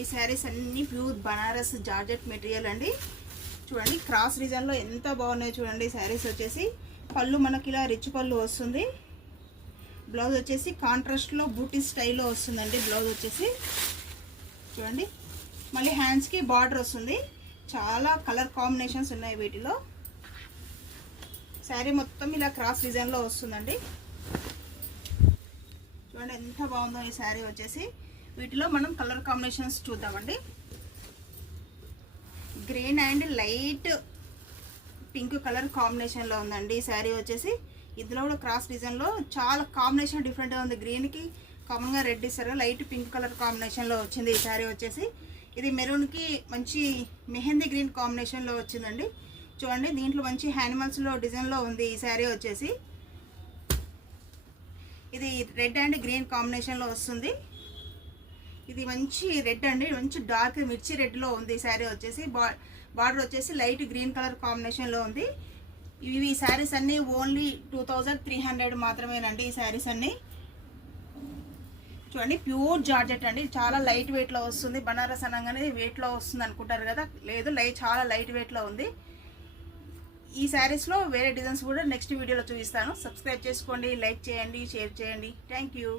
ఈ శారీస్ అన్నీ pure Banaras georgette material అండి. చూడండి క్రాస్ డిజైన్లో ఎంత బాగున్నాయి చూడండి. శారీస్ వచ్చేసి పళ్ళు మనకి ఇలా రిచ్ పళ్ళు వస్తుంది. బ్లౌజ్ వచ్చేసి కాంట్రాస్ట్లో బూటీ స్టైల్లో వస్తుందండి. బ్లౌజ్ వచ్చేసి చూడండి, మళ్ళీ హ్యాండ్స్కి బార్డర్ వస్తుంది. చాలా కలర్ కాంబినేషన్స్ ఉన్నాయి వీటిలో. శారీ మొత్తం ఇలా క్రాస్ డిజైన్లో వస్తుందండి. చూడండి ఎంత బాగుందో ఈ శారీ వచ్చేసి. వీటిలో మనం కలర్ కాంబినేషన్స్ చూద్దామండి. Green and light pink colour కాంబినేషన్లో ఉందండి ఈ శారీ వచ్చేసి. ఇందులో కూడా క్రాస్ డిజైన్లో చాలా కాంబినేషన్ డిఫరెంట్గా ఉంది. గ్రీన్కి కామన్గా రెడ్ ఇస్తారు, లైట్ పింక్ కలర్ కాంబినేషన్లో వచ్చింది ఈ శారీ వచ్చేసి. ఇది మెరూన్కి మంచి మెహందీ గ్రీన్ కాంబినేషన్లో వచ్చిందండి. చూడండి దీంట్లో మంచి యానిమల్స్లో డిజైన్లో ఉంది ఈ శారీ వచ్చేసి. ఇది రెడ్ అండ్ గ్రీన్ కాంబినేషన్లో వస్తుంది. ఇది మంచి రెడ్ అండి, మంచి డార్క్ మిర్చి రెడ్లో ఉంది ఈ శారీ వచ్చేసి. బార్డర్ వచ్చేసి లైట్ గ్రీన్ కలర్ కాంబినేషన్లో ఉంది. ఇవి ఈ శారీస్ అన్నీ ఓన్లీ 2300 మాత్రమేనండి ఈ శారీస్ అన్నీ. చూడండి ప్యూర్ జార్జెట్ అండి, చాలా లైట్ వెయిట్లో వస్తుంది. బనారస్ అనగానే వెయిట్లో వస్తుంది అనుకుంటారు కదా, లేదు చాలా లైట్ వెయిట్లో ఉంది. ఈ శారీస్లో వేరే డిజైన్స్ కూడా నెక్స్ట్ వీడియోలో చూపిస్తాను. సబ్స్క్రైబ్ చేసుకోండి, లైక్ చేయండి, షేర్ చేయండి. Thank you.